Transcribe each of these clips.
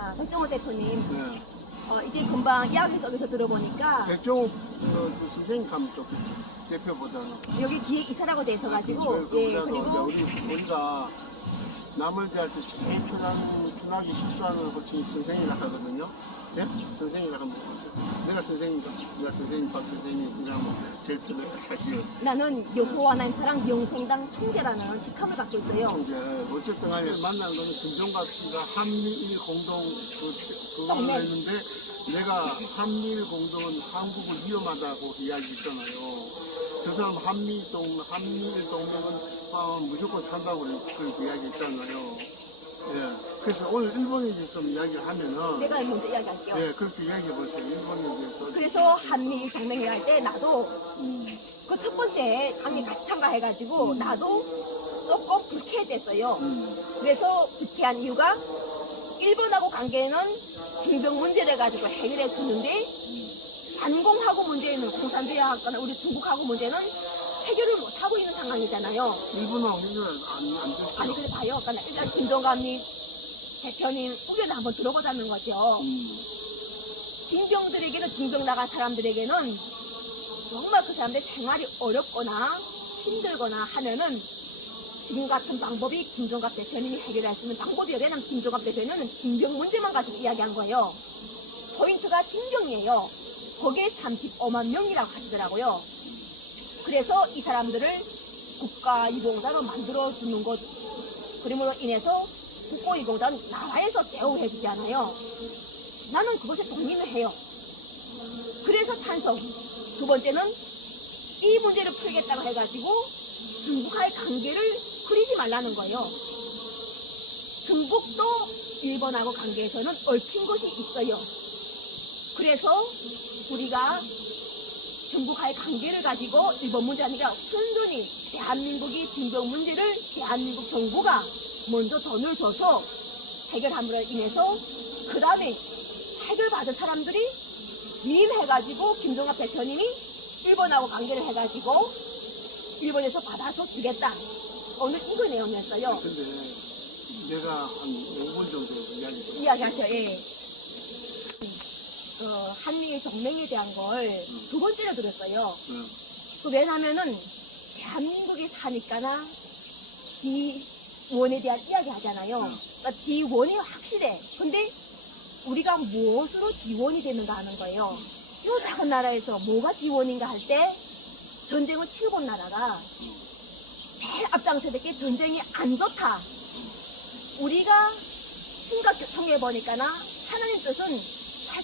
아, 백종원 대표님, 네. 어, 이제 금방 이야기 속에서 들어보니까 백종욱 그, 그 선생님 감독 대표보다는 여기 기획 이사라고 돼 있어 가지고 그, 예 그보다도 그리고 우리 우리가 남을 대할 때 제일 편한 편하게 실수하는 호칭이 선생이라 하거든요. 네? 선생이라 하면 내가 선생님과 내가 선생님 박 선생님이라면 제일 편해 사실. 나는 여호와 하나님 사랑 영생당 총재라는 직함을 갖고 있어요. 이제 어쨌든 간에 만난 거는 김종갑 씨가 한미일 공동 그, 그거를 동맹. 했는데 내가 한미일 공동은 한국을 위험하다고 이야기했잖아요. 저 사람 한미 동 한미일 동맹은 아, 무조건 산다고 그렇게 이야기했잖아요. 예. 그래서 오늘 일본에 대해서 좀 이야기를 하면은 내가 먼저 이야기할게요. 예, 그렇게 이야기해 보세요. 일본에 대해서. 그래서 한미 동맹회 할때 나도 그 첫 번째 한미 같이 참가해가지고 나도 조금 불쾌했어요. 음, 그래서 불쾌한 이유가 일본하고 관계는 징병 문제를 가지고 해결해 주는데 반공하고 문제는 공산주의하거나 우리 중국하고 문제는 해결을 못 하고 있는 상황이잖아요. 일본하고 해결 안, 안 됐어요. 아니 그래 봐요. 그러니까 일단 김정감님 대표님 의견을 한번 들어보자는 거죠. 음, 징병들에게는 징병 나간 사람들에게는 정말 그 사람들 생활이 어렵거나 힘들거나 하면은 지금 같은 방법이 김종갑 대표님이 해결할 수 있는 방법이요. 왜냐면 김종갑 대표는 징병 문제만 가지고 이야기한 거예요. 포인트가 징병이에요. 거기에 35만 명이라고 하시더라고요. 그래서 이 사람들을 국가유공자로 만들어주는 것, 그림으로 인해서 국가유공자는 나라에서 대우해주지 않아요. 나는 그것에 동의를 해요. 그래서 찬성. 두 번째는 이 문제를 풀겠다고 해가지고 중국과의 관계를 흐리지 말라는 거예요. 중국도 일본하고 관계에서는 얽힌 것이 있어요. 그래서 우리가 중국과의 관계를 가지고 일본 문제 아니라 순전히 대한민국이 징병 문제를 대한민국 정부가 먼저 돈을 줘서 해결함으로 인해서 그 다음에 해결받은 사람들이 위임해가지고 김종합 대표님이 일본하고 관계를 해가지고 일본에서 받아서 주겠다. 오늘 이거 내용이었어요. 근데 내가 한 5분 정도 이야기 이야기하셔요. 예. 어, 한미일 동맹에 대한 걸 두 번째로 들었어요. 응. 그 왜냐면은 대한민국에 사니까나 지원에 대한 이야기 하잖아요. 그러니까 지원이 확실해. 근데 우리가 무엇으로 지원이 되는가 하는 거예요. 이 작은 나라에서 뭐가 지원인가 할 때 전쟁을 치르고 온 나라가 제일 앞장서게 전쟁이 안 좋다. 우리가 심각하게 보니까나 하나님 뜻은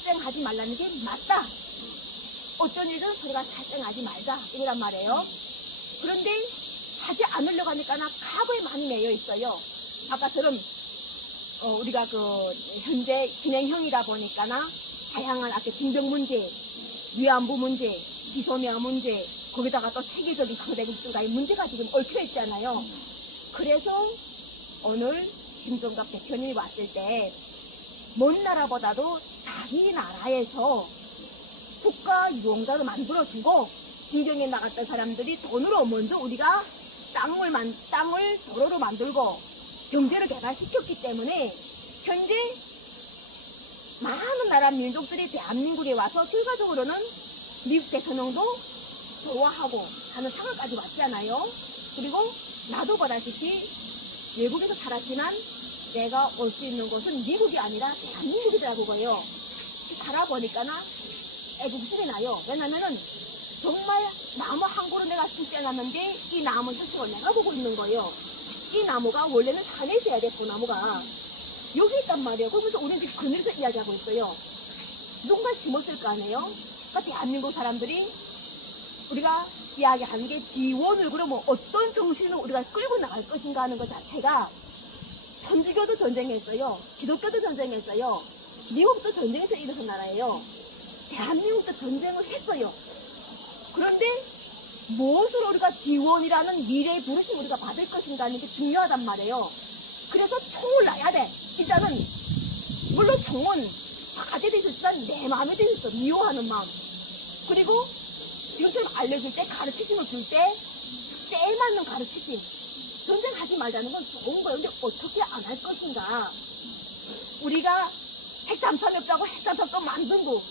살생하지 말라는 게 맞다. 어떤 일은 우리가 살생하지 말자 이거란 말이에요. 그런데 하지 않으려고 하니까나 각오에 많이 매여 있어요. 아까처럼 어, 우리가 그 현재 진행형이다 보니까나 다양한 아까 징병 문제, 위안부 문제, 기소명 문제, 거기다가 또 세계적인 강대국들과의 문제가 지금 얽혀 있잖아요. 그래서 오늘 김종갑 대표님이 왔을 때 먼 나라보다도 자기 나라에서 국가 유공자를 만들어주고 진경에 나갔던 사람들이 돈으로 먼저 우리가 땅을 만 땅을 도로로 만들고 경제를 개발시켰기 때문에 현재 많은 나라 민족들이 대한민국에 와서 결과적으로는 미국 대통령도 좋아하고 하는 상황까지 왔잖아요. 그리고 나도 보다시피 외국에서 살았지만 내가 올 수 있는 곳은 미국이 아니라 대한민국이더라고요. 살아보니까나 애국심이 나요. 왜냐면은 정말 나무 한 그루 내가 심지 않았는데 이 나무 현식을 내가 보고 있는 거예요. 이 나무가 원래는 산에서 해야 됐고 나무가 여기 있단 말이에요. 그러면서 우리는 지금 그늘에서 이야기하고 있어요. 누군가 심었을 거 아니에요? 그러니까 대한민국 사람들이 우리가 이야기하는 게 지원을 그러면 어떤 정신으로 우리가 끌고 나갈 것인가 하는 것 자체가 천주교도 전쟁했어요. 기독교도 전쟁했어요. 미국도 전쟁에서 일어선 나라예요. 대한민국도 전쟁을 했어요. 그런데 무엇으로 우리가 지원이라는 미래의 부르심 우리가 받을 것인가 하는 게 중요하단 말이에요. 그래서 총을 놔야 돼. 일단은 물론 총은 바깥에 있었지만 내 마음에 있었어. 미워하는 마음. 그리고 지금처럼 알려줄 때 가르치심을 줄때 제일 맞는 가르치심. 전쟁하지 말자는 건 좋은 거예요. 근데 어떻게 안 할 것인가. 우리가 핵잠수함이 없다고 핵잠수함 또 만들고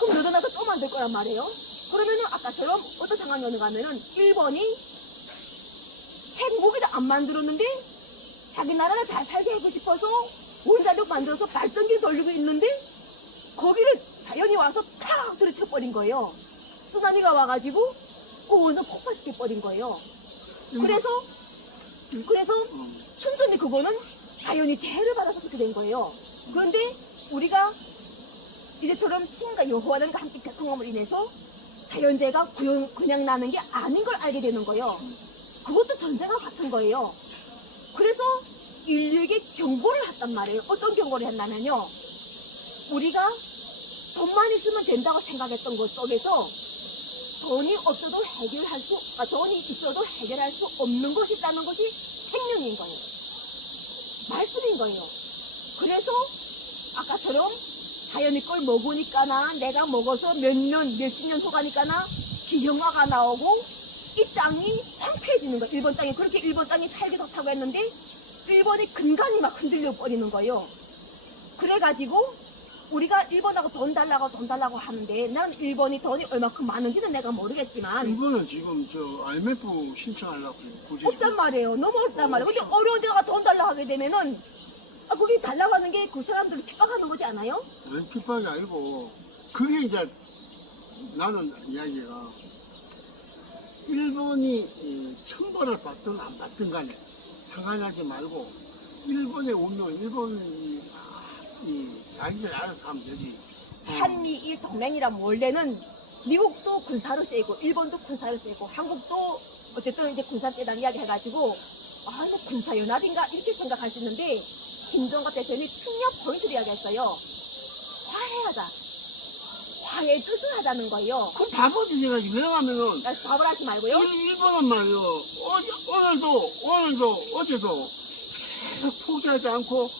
그럼 늘어나서 또 만들 거란 말이에요. 그러면은 아까처럼 어떤 상황이 오는가 하면은 일본이 핵무기도 안 만들었는데 자기 나라를 잘 살게 하고 싶어서 원자력 만들어서 발전기 돌리고 있는데 거기를 자연이 와서 탁 들이쳐 버린 거예요. 쓰나미가 와가지고 그 원전 폭파시켜 버린 거예요. 그래서 그래서 순전히 그거는 자연이 재해를 받아서 그렇게 된 거예요. 그런데 우리가 이제처럼 신과 여호와들과 함께 교통함으로 인해서 자연재해가 그냥, 나는 게 아닌 걸 알게 되는 거예요. 그것도 전쟁과 같은 거예요. 그래서 인류에게 경고를 했단 말이에요. 어떤 경고를 했냐면요. 우리가 돈만 있으면 된다고 생각했던 것 속에서 돈이 없어도 해결할 수, 아, 돈이 있어도 해결할 수 없는 것이 있다는 것이 생명인 거예요. 말씀인 거예요. 그래서 아까처럼 자연이 걸 먹으니까나 내가 먹어서 몇 년, 몇십 년 후가니까나 기형아가 나오고 이 땅이 황폐해지는 거예요. 일본 땅이. 그렇게 일본 땅이 살기 좋다고 했는데 일본이 근간이 막 흔들려 버리는 거예요. 그래가지고 우리가 일본하고 돈 달라고 돈 달라고 하는데 난 일본이 돈이 얼마큼 많은지는 내가 모르겠지만 일본은 지금 저 IMF 신청하려고. 굳이. 없단 말이에요. 너무 없단 말이에요. 근데 어려운 데다가 돈 달라고 하게 되면은 아, 거기 달라고 하는 게 그 사람들을 핍박하는 거지 않아요? 왜 핍박이 아니고 그게 이제 나는 이야기가 일본이 이 천벌을 받든 안 받든 간에 상관하지 말고 일본의 운명, 일본이 아, 이 자기들 알아서 하면 되지. 어. 한미일 동맹이라면 원래는 미국도 군사로 쓰이고 일본도 군사로 쓰이고 한국도 어쨌든 이제 군사 세단 이야기 해가지고 아, 근데 군사 연합인가 이렇게 생각할 수 있는데 김정갑 대통령이 특력 포인트를 이야기했어요. 화해하자. 화해의 뜻을 하자는 거예요. 그 바보지 내가 왜냐하면은 그러니까 답을 하지 말고요. 일- 일본은 말이요 어제, 오늘도 오늘도 어제도 계속 포기하지 않고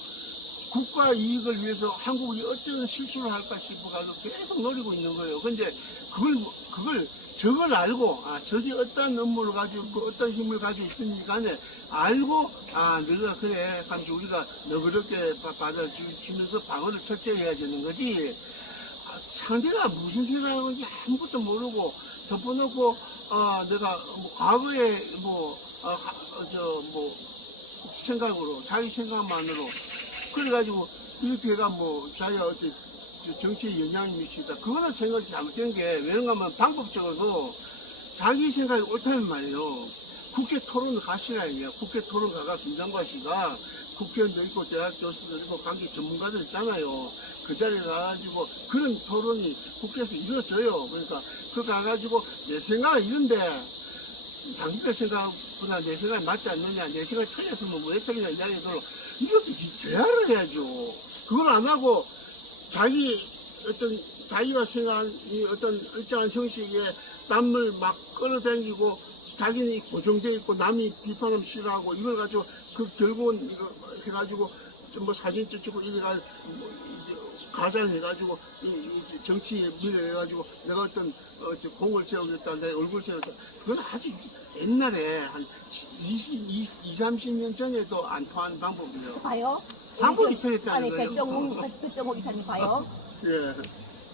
국가 이익을 위해서 한국이 어떤 실수를 할까 싶어가지고 계속 노리고 있는 거예요. 근데 그걸 뭐- 그걸 저걸 알고 아 저기 어떤 업무를 가지고 그 어떤 힘을 가지고 있으니 간에 알고 아 너가 그래 하면서 우리가 너그럽게 바- 받아주면서 방어를 철저히 해야 되는 거지 아, 상대가 무슨 생각하는지 아무것도 모르고 덮어놓고 아 내가 뭐 과거에 뭐저뭐 생각으로 자기 생각만으로 그래가지고 이렇게 해가 뭐 자기가 어째 정치에 영향을 미치다. 그거는 생각이 잘못된 게 왜냐면 하면 방법적으로 자기 생각이 옳다는 말이에요. 국회 토론을 가시라 이야 국회 토론 가가 김장관 씨가 국회의원도 있고 대학 교수도 있고 관계 전문가들 있잖아요. 그 자리에 가가지고 그런 토론이 국회에서 이루어져요. 그러니까 그 가가지고 내 생각은 이런데 당신들 생각보다 내 생각이 맞지 않느냐, 내 생각이 틀렸으면 왜 틀리냐 이야기들로 이것도 대화를 해야죠. 그걸 안 하고 자기 어떤 자기가 생각한 이 어떤 일정한 형식의 남을 막 끌어당기고 자기는 고정돼 있고 남이 비판하면 싫어하고 이걸 가지고 그 결국은 이거 해가지고 좀뭐 사진 찍고 이래가 뭐 가장 해가지고 이- 이 정치에 미래 해가지고 내가 어떤 어, 저 공을 세우겠다 내 얼굴 세우겠다 그건 아주 옛날에 한 20, 20, 30년 전에도 안 통하는 방법이에요. 봐요. 방법이 틀렸다는 아니 거예요. 백정욱 백정욱 이사님 봐요. 예.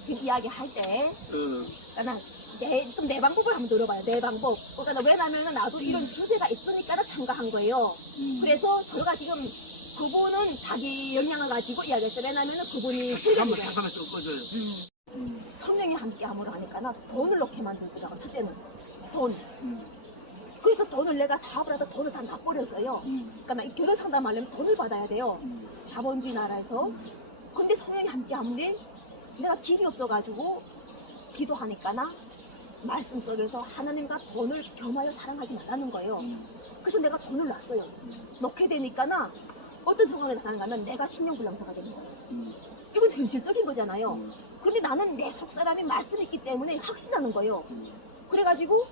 지금 이야기할 때 어. 그러니까 내, 좀 내 방법을 한번 들어봐요. 내 방법. 그러니까 왜냐면은 나도 이런 주제가 있으니까 참가한 거예요. 음. 그래서 저가 지금 그분은 자기 영향을 가지고 이야기했어요. 왜냐면은 그분이 잠깐만. 잠깐만 좀 꺼져요. 성령이 함께 함으로 하니까 나 돈을 넣게 만들더라고. 첫째는 돈. 음. 그래서 돈을 내가 사업을 하다 돈을 다 놔버렸어요. 그러니까 나 이 결혼 상담하려면 돈을 받아야 돼요. 자본주의 나라에서. 근데 성령이 함께 하는데 내가 길이 없어가지고 기도하니까 나 말씀 속에서 하나님과 돈을 겸하여 사랑하지 말라는 거예요. 그래서 내가 돈을 놨어요. 넣게 되니까 나 어떤 상황에 나타나면 내가 신용불량자가 되는 거예요. 이건 현실적인 거잖아요. 근데 나는 내 속 사람이 말씀이 있기 때문에 확신하는 거예요. 그래가지고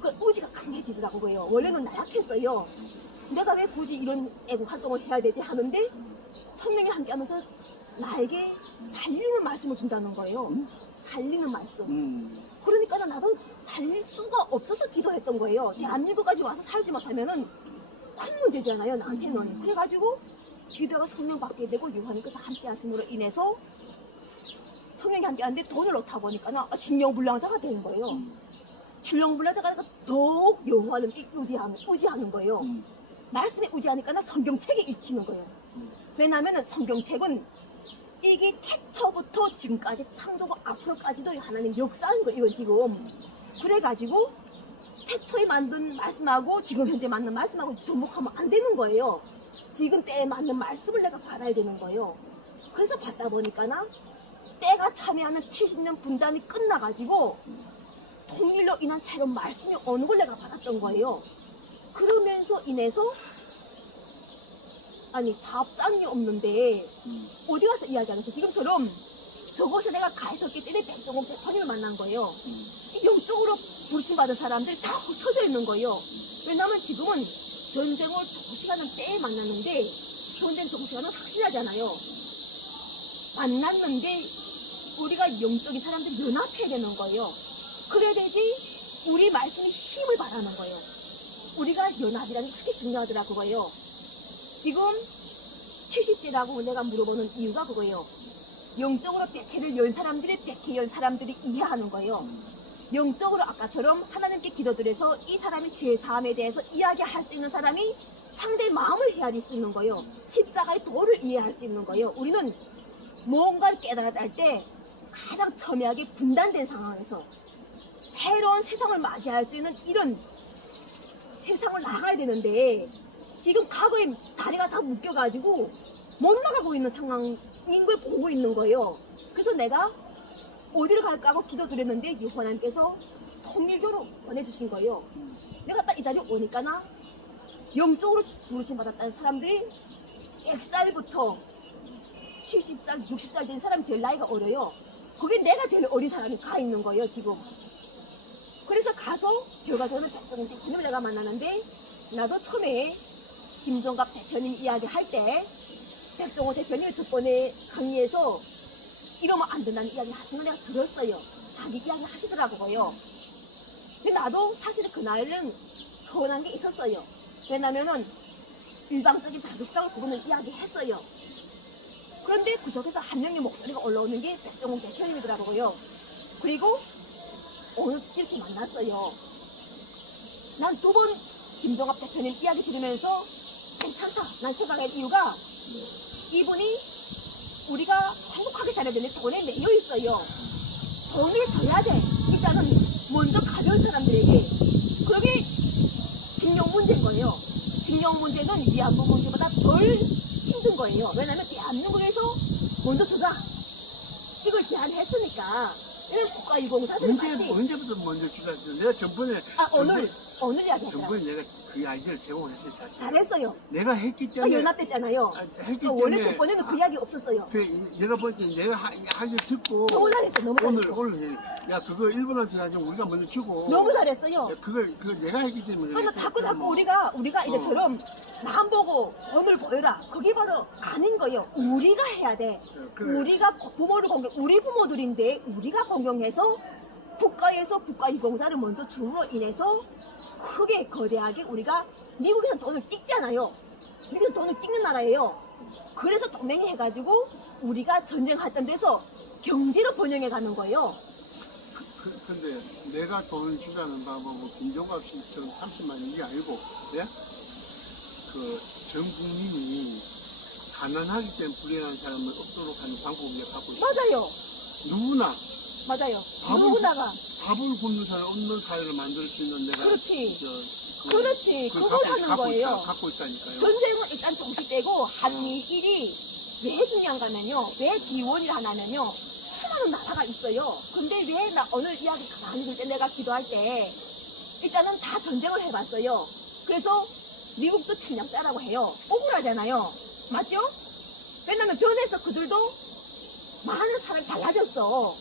그 의지가 강해지더라고요. 원래는 나약했어요. 내가 왜 굳이 이런 애국 활동을 해야 되지 하는데 성령이 함께하면서 나에게 살리는 말씀을 준다는 거예요. 살리는 말씀. 음. 그러니까 나도 살릴 수가 없어서 기도했던 거예요. 대한민국까지 와서 살지 못하면은 큰 문제잖아요, 나한테는. 그래가지고 기도가 성령 받게 되고 요한께서 함께 하심으로 인해서 성령이 함께 하는데 돈을 얻다 보니까는 아, 신령불량자가 되는 거예요. 음. 신령불량자가 더욱 여호와님께 의지하는, 의지하는 거예요. 음. 말씀에 의지하니까 성경책이 읽히는 거예요. 음. 왜냐하면 성경책은 이게 태초부터 지금까지 창조고 앞으로까지도 하나님 역사인 거예요. 이건 지금. 그래가지고 태초에 만든 말씀하고 지금 현재 맞는 말씀하고 접목하면 안 되는 거예요. 지금 때에 맞는 말씀을 내가 받아야 되는 거예요. 그래서 받다 보니까나 때가 참여하는 70년 분단이 끝나가지고 통일로 인한 새로운 말씀이 어느 걸 내가 받았던 거예요. 그러면서 인해서 아니 사업장이 없는데 음. 어디 가서 이야기하면서 지금처럼 저곳에 내가 가 있었기 때문에 백종원 대표님을 만난 거예요. 음. 이 영적으로 부르심받은 사람들이 다 흩어져 있는 거예요. 왜냐하면 지금은 전쟁을 동시하는 때에 만났는데 전쟁 동시하는 확실하잖아요. 만났는데 우리가 영적인 사람들이 연합해야 되는 거예요. 그래야 되지 우리 말씀이 힘을 발하는 거예요. 우리가 연합이라는 게 그렇게 중요하더라 그거예요. 지금 70세라고 내가 물어보는 이유가 그거예요. 영적으로 백회를 연 사람들이 백회 연 사람들이 이해하는 거예요. 영적으로 아까처럼 하나님께 기도드려서 이 사람이 제 삶에 대해서 이야기할 수 있는 사람이 상대의 마음을 헤아릴 수 있는 거예요. 십자가의 도를 이해할 수 있는 거예요. 우리는 뭔가를 할때 가장 첨예하게 분단된 상황에서 새로운 세상을 맞이할 수 있는 이런 세상을 나가야 되는데 지금 과거에 다리가 다 묶여가지고 못 나가고 있는 상황인 걸 보고 있는 거예요. 그래서 내가 어디를 갈까 하고 기도드렸는데 유호하나님께서 통일교로 보내주신 거예요. 내가 딱 이 자리에 오니까나 영적으로 부르심 받았다는 사람들이 100살부터 70살, 60살 된 사람이 제일 나이가 어려요. 거기 내가 제일 어린 사람이 가 있는 거예요, 지금. 그래서 가서 결과적으로 백종원 대표님을 내가 만나는데 나도 처음에 김종갑 대표님 이야기 할 때 백종원 대표님이 첫 번에 강의에서 이러면 안 된다는 이야기 하시는 걸 내가 들었어요. 자기 이야기 하시더라고요. 근데 나도 사실은 그날은 서운한 게 있었어요. 왜냐면은 일방적인 자극성을 그분은 이야기했어요. 그런데 그 속에서 한 명의 목소리가 올라오는 게 백종원 대표님이더라고요. 그리고 오늘 이렇게 만났어요. 난 두 번 김종합 대표님 이야기 들으면서 괜찮다. 난 생각할 이유가 이분이 우리가 살아야 되는데 돈에 매여 있어요. 돈을 줘야 돼. 일단은 먼저 가벼운 사람들에게. 그러게 징용 문제인 거예요. 징용 문제는 위안부 문제보다 덜 힘든 거예요. 왜냐면 대한민국에서 먼저 주자. 이걸 제안했으니까. 이런 국가유공사들은 언제, 같이 언제부터 먼저 주셨어요? 내가 전번에, 아 오늘 전번에, 오늘 이야기했어요. 전번에 내가 그 아이디어를 제공했어요. 잘. 잘했어요. 내가 했기 아, 때문에. 연합됐잖아요. 아, 했기 어, 원래 때문에. 저번에는 그 이야기 없었어요. 그, 이- 내가 볼때 내가 하, 하기 듣고. 너무 잘했어, 너무 오늘, 잘했어. 오늘 해. 야, 그거 일본한테 하지 우리가 먼저 주고. 너무 잘했어요. 야, 그걸, 그걸 내가 했기 때문에. 그래서 그래. 자꾸 자꾸 우리가 우리가 어. 이제처럼 남 보고 돈을 보여라. 그게 바로 아닌 거예요. 우리가 해야 돼. 그래. 우리가 고- 부모를 공경, 우리 부모들인데 우리가 공경해서 국가에서 국가 유공자를 먼저 줌으로 인해서 크게 거대하게 우리가 미국에서 돈을 찍잖아요. 미국은 돈을 찍는 나라예요. 그래서 동맹이 해가지고 우리가 전쟁했던 데서 경제로 번영해 가는 거예요. 그, 근데 내가 돈을 주자는 방법은 김종갑 씨처럼 30만 원이 아니고, 예? 그, 전 국민이 가난하기 때문에 불행한 사람을 없도록 하는 방법을 갖고 있어. 맞아요. 누구나 맞아요. 누구나가. 밥을 굶는 사람 없는 사회를 만들 수 있는 내가 그렇지. 저, 그- 그렇지. 그걸 그걸 갖고, 하는 갖고 거예요. 있다, 갖고 있다니까요. 전쟁은 일단 동시되고 한미일이 왜 중요한가면요. 왜 기원을 하냐면요. 수많은 나라가 있어요. 근데 왜 나 오늘 이야기 가만히 들을 때 내가 기도할 때 일단은 다 전쟁을 해봤어요. 그래서 미국도 침략자라고 해요. 억울하잖아요. 맞죠? 왜냐면 변해서 그들도 많은 사람이 달라졌어.